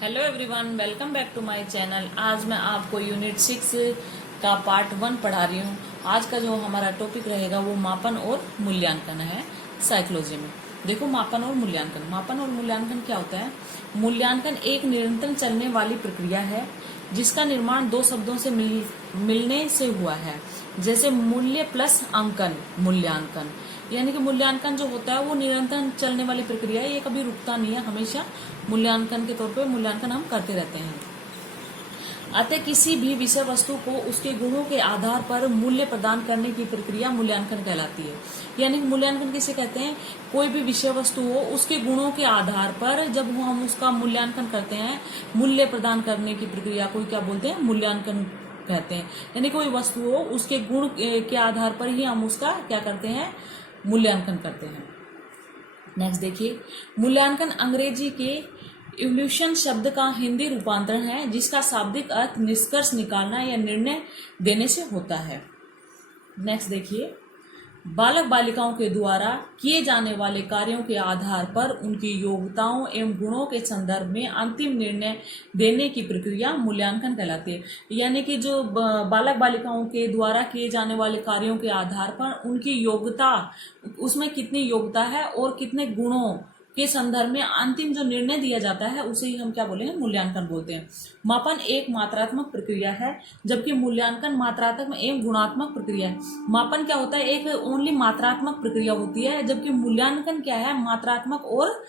Hello everyone, welcome back to my channel. आज मैं आपको यूनिट 6 का पार्ट 1 पढ़ा रही हूँ। आज का जो हमारा टॉपिक रहेगा वो मापन और मूल्यांकन है साइकोलॉजी में। देखो, मापन और मूल्यांकन क्या होता है। मूल्यांकन एक निरंतर चलने वाली प्रक्रिया है जिसका निर्माण दो शब्दों से मिलने से हुआ है, जैसे मूल्य प्लस अंकन। मूल्यांकन यानी कि मूल्यांकन जो होता है वो निरंतर चलने वाली प्रक्रिया है, ये कभी रुकता नहीं है, हमेशा मूल्यांकन के तौर पे मूल्यांकन हम करते रहते हैं। अतः किसी भी विषय वस्तु को उसके गुणों के आधार पर मूल्य प्रदान करने की प्रक्रिया मूल्यांकन कहलाती है। यानी कि मूल्यांकन किसे कहते हैं, कोई भी विषय वस्तु हो उसके गुणों के आधार पर जब हम उसका मूल्यांकन करते हैं, मूल्य प्रदान करने की प्रक्रिया को क्या बोलते हैं, मूल्यांकन कहते हैं। यानी कोई वस्तु हो उसके गुण के आधार पर ही हम उसका क्या करते हैं, मूल्यांकन करते हैं। नेक्स्ट देखिए, मूल्यांकन अंग्रेजी के इवोल्यूशन शब्द का हिंदी रूपांतरण है जिसका शाब्दिक अर्थ निष्कर्ष निकालना या निर्णय देने से होता है। नेक्स्ट देखिए, बालक बालिकाओं के द्वारा किए जाने वाले कार्यों के आधार पर उनकी योग्यताओं एवं गुणों के संदर्भ में अंतिम निर्णय देने की प्रक्रिया मूल्यांकन कहलाती है। यानी कि जो बालक बालिकाओं के द्वारा किए जाने वाले कार्यों के आधार पर उनकी योग्यता, उसमें कितनी योग्यता है और कितने गुणों के संदर्भ में अंतिम जो निर्णय दिया जाता है उसे ही हम क्या बोलेंगे, मूल्यांकन बोलते हैं। मापन एक मात्रात्मक प्रक्रिया है जबकि मूल्यांकन मात्रात्मक एवं गुणात्मक प्रक्रिया है। मापन क्या होता है, एक ओनली मात्रात्मक प्रक्रिया होती है, जबकि मूल्यांकन क्या है, मात्रात्मक और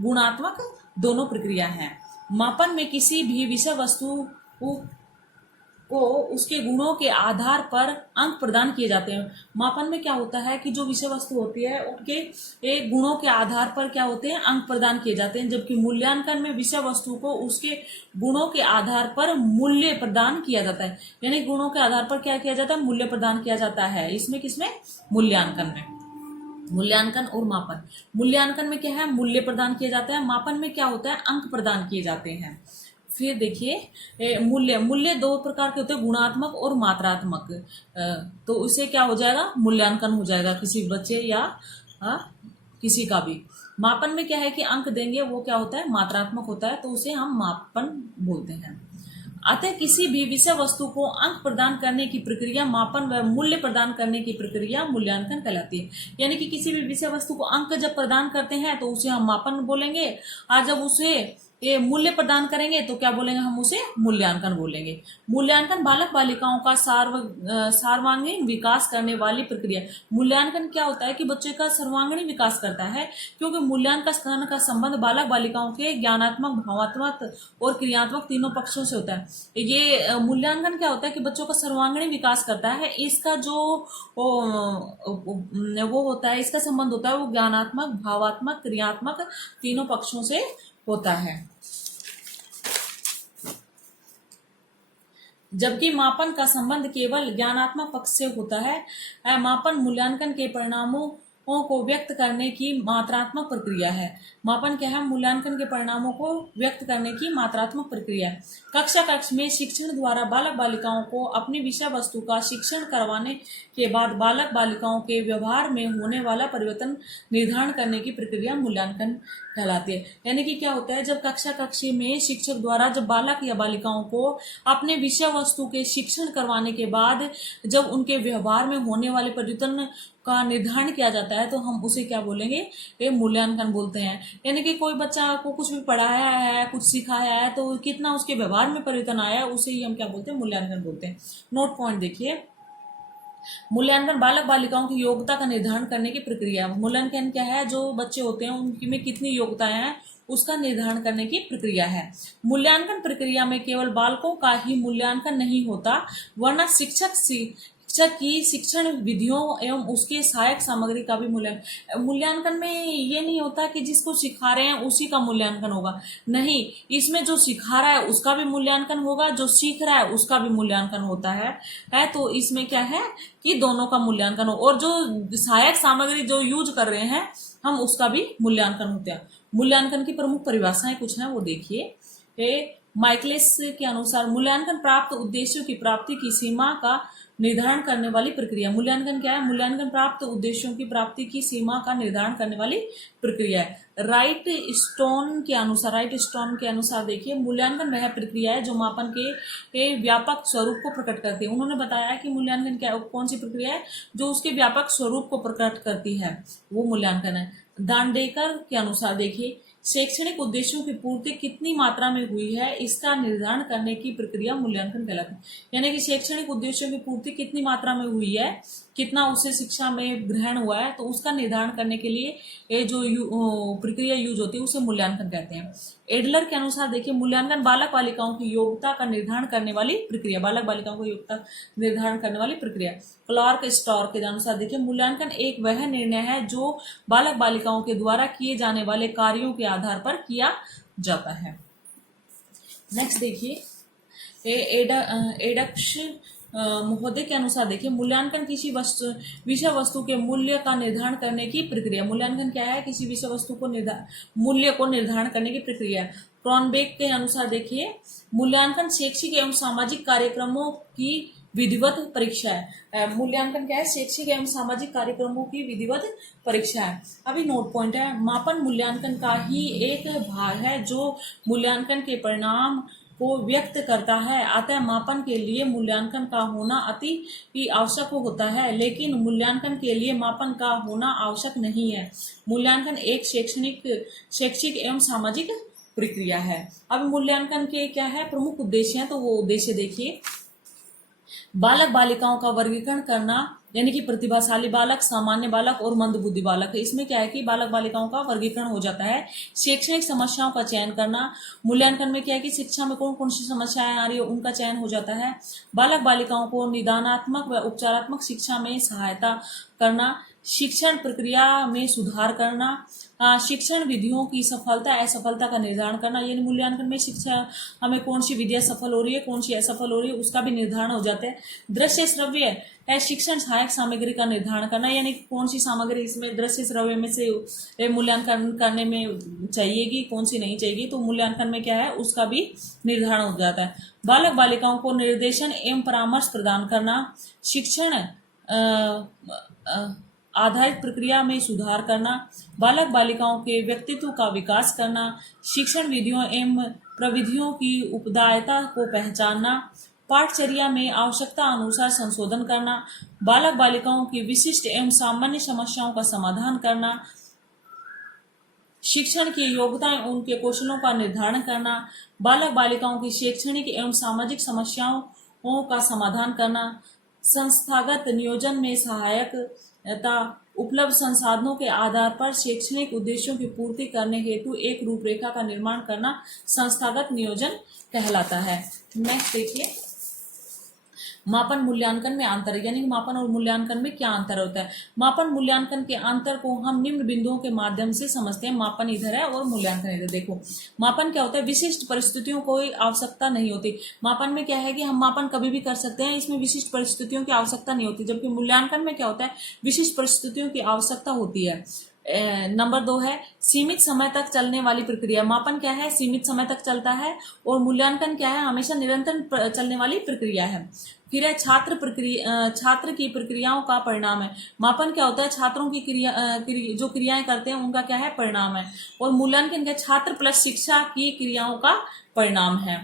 गुणात्मक दोनों प्रक्रिया है। मापन में किसी भी विषय वस्तु को उसके गुणों के आधार पर अंक प्रदान किए जाते हैं। मापन में क्या होता है कि जो विषय वस्तु होती है उनके एक गुणों के आधार पर क्या होते हैं, अंक प्रदान किए जाते हैं, जबकि मूल्यांकन में विषय वस्तु को उसके गुणों के आधार पर मूल्य प्रदान किया जाता है। यानी गुणों के आधार पर क्या किया जाता है, मूल्य प्रदान किया जाता है। इसमें किसमें, मूल्यांकन में। मूल्यांकन और मापन, मूल्यांकन में क्या है, मूल्य प्रदान किया जाता है, मापन में क्या होता है, अंक प्रदान किए जाते हैं। फिर देखिए, मूल्य दो प्रकार के होते हैं, गुणात्मक और मात्रात्मक। तो उसे क्या हो जाएगा, मूल्यांकन हो जाएगा किसी बच्चे या किसी का भी। मापन में क्या है कि अंक देंगे, वो क्या होता है, मात्रात्मक होता है, तो उसे हम मापन बोलते हैं। अतः किसी भी विषय वस्तु को अंक प्रदान करने की प्रक्रिया मापन व मूल्य प्रदान करने की प्रक्रिया मूल्यांकन कहलाती है। यानी कि किसी भी विषय वस्तु को अंक जब प्रदान करते हैं तो उसे हम मापन बोलेंगे, और जब उसे ये मूल्य प्रदान करेंगे तो क्या बोलेंगे, हम उसे मूल्यांकन बोलेंगे। मूल्यांकन बालक बालिकाओं का सर्वांगीण विकास करने वाली प्रक्रिया। मूल्यांकन क्या होता है कि बच्चे का सर्वांगीण विकास करता है, क्योंकि मूल्यांकन का संबंध बालक बालिकाओं के ज्ञानात्मक, भावात्मक और क्रियात्मक तीनों पक्षों से होता है। ये मूल्यांकन क्या होता है कि बच्चों का सर्वांगीण विकास करता है। इसका जो वो होता है, इसका संबंध होता है वो ज्ञानात्मक, भावात्मक, क्रियात्मक तीनों पक्षों से होता है। जबकि मापन का संबंध केवल ज्ञानात्मक पक्ष से होता है। मापन मूल्यांकन के परिणामों को व्यक्त करने की मात्रात्मक प्रक्रिया है। मापन क्या है, मूल्यांकन के परिणामों को व्यक्त करने की मात्रात्मक प्रक्रिया है। कक्ष में शिक्षण द्वारा बालक बालिकाओं को अपनी विषय वस्तु का शिक्षण करवाने के बाद बालक बालिकाओं के व्यवहार में होने वाला परिवर्तन निर्धारण करने की प्रक्रिया मूल्यांकन कहलाती है। यानी कि क्या होता है, जब कक्षा में शिक्षक द्वारा जब बालक या बालिकाओं को अपने विषय वस्तु के शिक्षण करवाने के बाद जब उनके व्यवहार में होने वाले परिवर्तन का निर्धारण किया जाता है तो हम उसे क्या बोलेंगे, ये मूल्यांकन बोलते हैं। यानी कि कोई बच्चा को कुछ भी पढ़ाया है, कुछ सिखाया है, तो कितना उसके व्यवहार में परिवर्तन आया है उसे ही हम क्या बोलते हैं, मूल्यांकन बोलते हैं। नोट पॉइंट देखिए, मूल्यांकन बालक बालिकाओं की योग्यता का निर्धारण करने की प्रक्रिया। मूल्यांकन क्या है, जो बच्चे होते हैं उनमें कितनी योग्यताएं हैं उसका निर्धारण करने की प्रक्रिया है। मूल्यांकन प्रक्रिया में केवल बालकों का ही मूल्यांकन नहीं होता, वरना शिक्षक की शिक्षण विधियों एवं उसके सहायक सामग्री का भी मूल्यांकन में ये नहीं होता कि जिसको सिखा रहे हैं उसी का मूल्यांकन होगा, नहीं, इसमें जो सिखा रहा है उसका भी मूल्यांकन होगा, जो सीख रहा है उसका भी मूल्यांकन होता है। तो इसमें क्या है कि दोनों का मूल्यांकन हो, और जो सहायक सामग्री जो यूज कर रहे हैं हम उसका भी मूल्यांकन होता है। मूल्यांकन की प्रमुख परिभाषाएं कुछ हैं, वो देखिए। माइकलिस के अनुसार मूल्यांकन प्राप्त उद्देश्यों की प्राप्ति की सीमा का निर्धारण करने वाली प्रक्रिया। मूल्यांकन क्या है? मूल्यांकन प्राप्त उद्देश्यों की प्राप्ति की सीमा का निर्धारण करने वाली प्रक्रिया है। राइट स्टोन के अनुसार देखिए, मूल्यांकन वह प्रक्रिया है जो मापन के व्यापक स्वरूप को प्रकट करती है। उन्होंने बताया कि मूल्यांकन क्या, कौन सी प्रक्रिया है जो उसके व्यापक स्वरूप को प्रकट करती है, वो मूल्यांकन है। दांडेकर के अनुसार देखिए, शैक्षणिक उद्देश्यों की पूर्ति कितनी मात्रा में हुई है, इसका निर्धारण करने की प्रक्रिया मूल्यांकन कहलाती है। यानी कि शैक्षणिक उद्देश्यों की पूर्ति कितनी मात्रा में हुई है, कितना उसे शिक्षा में ग्रहण हुआ है, तो उसका निर्धारण करने के लिए ये जो प्रक्रिया यूज होती है उसे मूल्यांकन कहते हैं। एडलर के अनुसार देखिए, मूल्यांकन बालक बालिकाओं की योग्यता का निर्धारण करने वाली प्रक्रिया, बालक बालिकाओं को योग्यता निर्धारण करने वाली प्रक्रिया। क्लार्क स्टोर के अनुसार देखिए, मूल्यांकन एक वह निर्णय है जो बालक बालिकाओं के द्वारा किए जाने वाले कार्यों के आधार पर किया जाता है। नेक्स्ट देखिए, एडक्स महोदय के अनुसार देखिए, मूल्यांकन किसी विषय वस्तु के मूल्य का निर्धारण करने की प्रक्रिया। मूल्यांकन क्या है? किसी विषय वस्तु को मूल्य को निर्धारण करने की प्रक्रिया। क्रॉनबेक के अनुसार देखिए, मूल्यांकन शैक्षिक एवं सामाजिक कार्यक्रमों की विधिवत परीक्षा है। मूल्यांकन क्या है? शैक्षिक एवं सामाजिक कार्यक्रमों की विधिवत परीक्षा है। अभी नोट पॉइंट है, मापन मूल्यांकन का ही एक भाग है जो मूल्यांकन के परिणाम को व्यक्त करता है। अतः मापन के लिए मूल्यांकन का होना अति आवश्यक होता है, लेकिन मूल्यांकन के लिए मापन का होना आवश्यक नहीं है। मूल्यांकन एक शैक्षिक एवं सामाजिक प्रक्रिया है। अब मूल्यांकन के क्या है प्रमुख उद्देश्य हैं, तो वो उद्देश्य देखिए, बालक बालिकाओं का वर्गीकरण करना, यानी कि प्रतिभाशाली बालक, सामान्य बालक और मंदबुद्धि बालक। इसमें क्या है कि बालक बालिकाओं का वर्गीकरण हो जाता है। शैक्षणिक समस्याओं का चयन करना, मूल्यांकन में क्या है कि शिक्षा में कौन कौन सी समस्याएं आ रही है उनका चयन हो जाता है। बालक बालिकाओं को निदानात्मक व उपचारात्मक शिक्षा में सहायता करना, शिक्षण प्रक्रिया में सुधार करना, शिक्षण विधियों की सफलता असफलता का निर्धारण करना। यानी मूल्यांकन में शिक्षा हमें कौन सी विधियां सफल हो रही है, कौन सी असफल हो रही है, उसका भी निर्धारण हो जाता है। दृश्य श्रव्य शिक्षण सहायक सामग्री का निर्धारण करना, यानी कौन सी सामग्री इसमें दृश्य श्रव्य में से मूल्यांकन करने में चाहिएगी, कौन सी नहीं चाहिए, तो मूल्यांकन में क्या है उसका भी निर्धारण हो जाता है। बालक बालिकाओं को निर्देशन एवं परामर्श प्रदान करना, शिक्षण आधारित प्रक्रिया में सुधार करना, बालक बालिकाओं के व्यक्तित्व का विकास करना, शिक्षण विधियों एवं प्रविधियों की उपदायता को पहचानना, पाठचर्या में आवश्यकता अनुसार संशोधन करना, बालक बालिकाओं की विशिष्ट एवं सामान्य समस्याओं का समाधान करना, शिक्षण की योग्यताएं उनके कौशलों का निर्धारण करना, बालक बालिकाओं की शैक्षणिक एवं सामाजिक समस्याओं का समाधान करना, संस्थागत नियोजन में सहायकता, उपलब्ध संसाधनों के आधार पर शैक्षणिक उद्देश्यों की पूर्ति करने हेतु एक रूपरेखा का निर्माण करना संस्थागत नियोजन कहलाता है। नेक्स्ट देखिए, मापन मूल्यांकन में अंतर, यानी मापन और मूल्यांकन में क्या अंतर होता है। मापन मूल्यांकन के अंतर को हम निम्न बिंदुओं के माध्यम से समझते हैं। मापन इधर है और मूल्यांकन इधर। देखो, मापन क्या होता है, विशिष्ट परिस्थितियों कोई आवश्यकता नहीं होती। मापन में क्या है कि हम मापन कभी भी कर सकते हैं, इसमें विशिष्ट परिस्थितियों की आवश्यकता नहीं होती। जबकि मूल्यांकन में क्या होता है, विशिष्ट परिस्थितियों की आवश्यकता होती है। नंबर 2 है सीमित समय तक चलने वाली प्रक्रिया। मापन क्या है, सीमित समय तक चलता है, और मूल्यांकन क्या है, हमेशा निरंतर चलने वाली प्रक्रिया है। फिर है छात्र की प्रक्रियाओं का परिणाम है। मापन क्या होता है, छात्रों की जो क्रियाएं करते हैं उनका क्या है, परिणाम है। और मूल्यांकन क्या, छात्र प्लस शिक्षा की क्रियाओं का परिणाम है।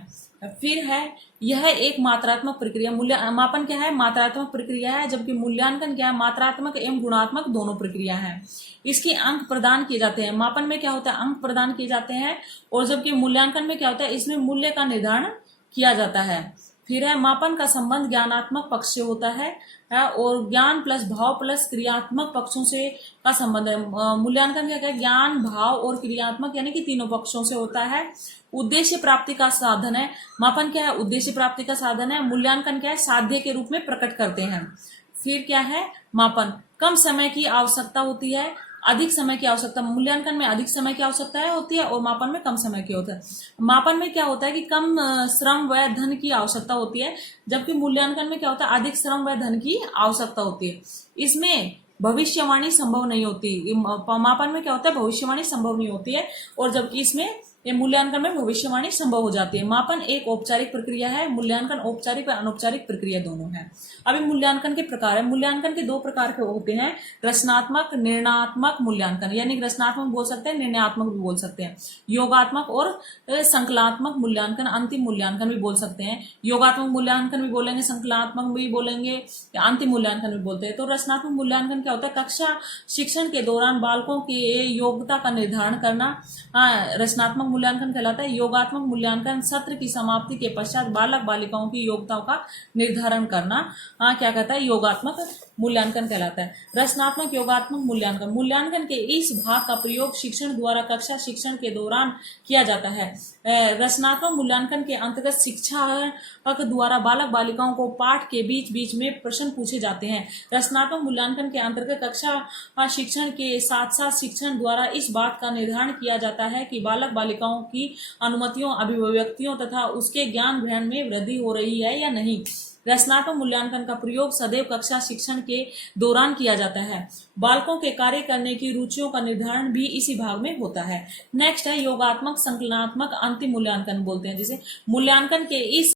फिर है यह एक मात्रात्मक प्रक्रिया। मापन क्या है, मात्रात्मक प्रक्रिया है, जबकि मूल्यांकन क्या है, मात्रात्मक एवं गुणात्मक दोनों प्रक्रिया है। इसके अंक प्रदान किए जाते हैं। मापन में क्या होता है, अंक प्रदान किए जाते हैं, और जबकि मूल्यांकन में क्या होता है, इसमें मूल्य का निर्धारण किया जाता है। फिर है मापन का संबंध ज्ञानात्मक पक्ष से होता है, और ज्ञान प्लस भाव प्लस क्रियात्मक पक्षों से का संबंध है। मूल्यांकन क्या है, ज्ञान भाव और क्रियात्मक यानी कि तीनों पक्षों से होता है। उद्देश्य प्राप्ति का साधन है। मापन क्या है, उद्देश्य प्राप्ति का साधन है। मूल्यांकन क्या है, साध्य के रूप में प्रकट करते हैं। फिर क्या है, मापन कम समय की आवश्यकता होती है, अधिक समय की आवश्यकता। मूल्यांकन में अधिक समय की आवश्यकता होती है, और मापन में कम समय की होता है। मापन में क्या होता है कि कम श्रम व धन की आवश्यकता होती है, जबकि मूल्यांकन में क्या होता है, अधिक श्रम व धन की आवश्यकता होती है। इसमें भविष्यवाणी संभव नहीं होती। मापन में क्या होता है, भविष्यवाणी संभव नहीं होती है, और जबकि इसमें ये मूल्यांकन में भविष्यवाणी संभव हो जाती है। मापन एक औपचारिक प्रक्रिया है, मूल्यांकन औपचारिक व अनौपचारिक प्रक्रिया दोनों है। अभी मूल्यांकन के प्रकार है। मूल्यांकन के दो प्रकार के होते हैं, रचनात्मक, निर्णयात्मक मूल्यांकन, यानी रचनात्मक बोल सकते हैं, निर्णयात्मक भी बोल सकते हैं। योगात्मक और संकल्पात्मक मूल्यांकन, अंतिम मूल्यांकन भी बोल सकते हैं। योगात्मक मूल्यांकन भी बोलेंगे, संकल्पात्मक भी बोलेंगे, अंतिम मूल्यांकन भी बोलते हैं। तो रचनात्मक मूल्यांकन क्या होता है? कक्षा शिक्षण के दौरान बालकों की योग्यता का निर्धारण करना रचनात्मक मूल्यांकन कहलाता है। योगात्मक मूल्यांकन सत्र की समाप्ति के पश्चात बालक बालिकाओं की योग्यताओं का निर्धारण करना क्या कहता है? योगात्मक मूल्यांकन कहलाता है। रचनात्मक योगात्मक मूल्यांकन, मूल्यांकन के इस भाग का प्रयोग शिक्षण द्वारा कक्षा शिक्षण के दौरान किया जाता है। रचनात्मक मूल्यांकन के अंतर्गत शिक्षक द्वारा बालक बालिकाओं को पाठ के बीच बीच में प्रश्न पूछे जाते हैं। रचनात्मक मूल्यांकन के अंतर्गत कक्षा शिक्षण के साथ साथ शिक्षण द्वारा इस बात का निर्धारण किया जाता है कि बालक बालिकाओं की अनुमतियों, अभिव्यक्तियों तथा उसके ज्ञान ग्रहण में वृद्धि हो रही है या नहीं। रचनात्मक मूल्यांकन का प्रयोग सदैव कक्षा शिक्षण के दौरान किया जाता है। बालकों के कार्य करने की रुचियों का निर्धारण भी इसी भाग में होता है। नेक्स्ट है योगात्मक, संकलनात्मक, अंतिम मूल्यांकन बोलते हैं, जिसे मूल्यांकन के इस